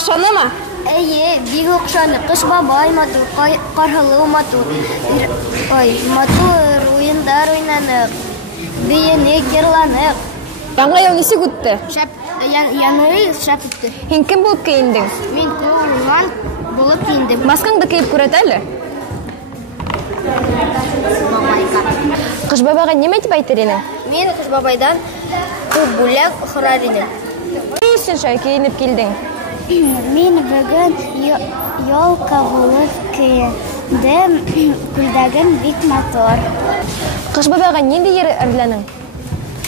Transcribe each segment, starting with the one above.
окшонымы? Әйе, бик окшаны. Кыш бабай матур, карһылыу матур. Матур уендар уйнанык. Бейенек, йырланык. Яңа ел нисек үтте? Шәп, яңы шәп үтте. Һин кем булып киендең? Мин кулган булып киендем. Маскаңды киеп күрәт әле. Бабайга. Кыш бабайга нимә дип әйтер инең? Мин кыш бабайдан күп бүләк сорар идем. Ни өчен шулай киенеп килдең? Мин бүген ялка булып киендем. Күлдәгем бик матур. Кыш бабайга нинди йөр әрләнең?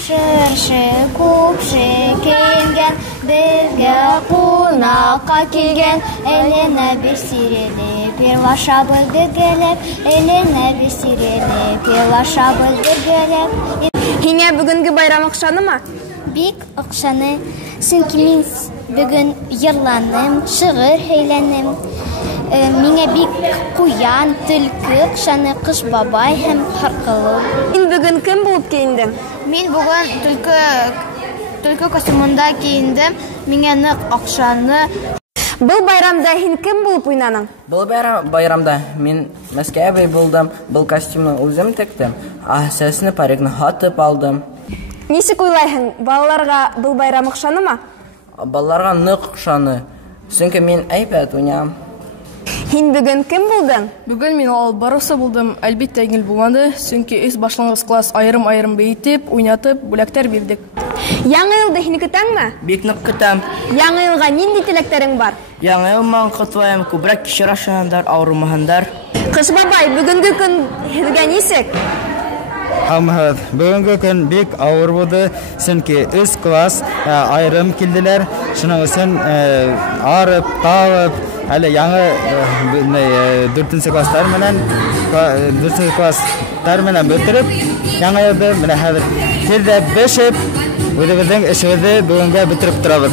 Шыршы, күпші киінген, бізге қунаққа келген. Әленә бір сирелі, перлаша бүлдігіліп, әленә бір сирелі, перлаша бүлдігіліп. Һиңә бүгенге байрам окшанымы? Бик окшаны, сөнки мин бүген йырланым, шигырь һөйләнем. Миңа бик куян, төлке окшаны, кыш бабай һәм Каркылу. Һин бүген кем булып киендең? Мин бүген төлке костюмында киендем. Миңа нык окшаны. Был байрамда һин кем булып уйнаның? Был байрамда мин Мәскәүдә булдым. Был костюмны үзем тектем. Сәсне парикны һатып алдым. Нисек уйлайһың, балаларга был байрам окшанымы? Балаларга нык окшаны. Чөнки мин әйбәт уйнам. Һин бүген кем булдың? Бүген мин албарысы булдым. Әлбәттә еңел булганды, чөнки үз башлангыч класс айрым-айрым бейтеп, уйнатып, бүләктәр бирдек. Яңа елда һин көтәңме? Бик нык көтәм. Яңа елга нинди теләкләрең бар? Яңа ел мен котлаям, күбрәк кичерәшәннәр, авырмаһындар. Кыш бабай, бүгенге көн һезгә нисек? Хаммат, бүгенге көн бик авыр булды, чөнки үз класс айрым килделәр. Шуның өчен арып, талып, әле яңа 4нче класслар менән 4нче класслар менән бетереп, яңа елда менә хәзер тирдә бешеп, үзебезнең эшебезне бүгенгә бетереп торабыз.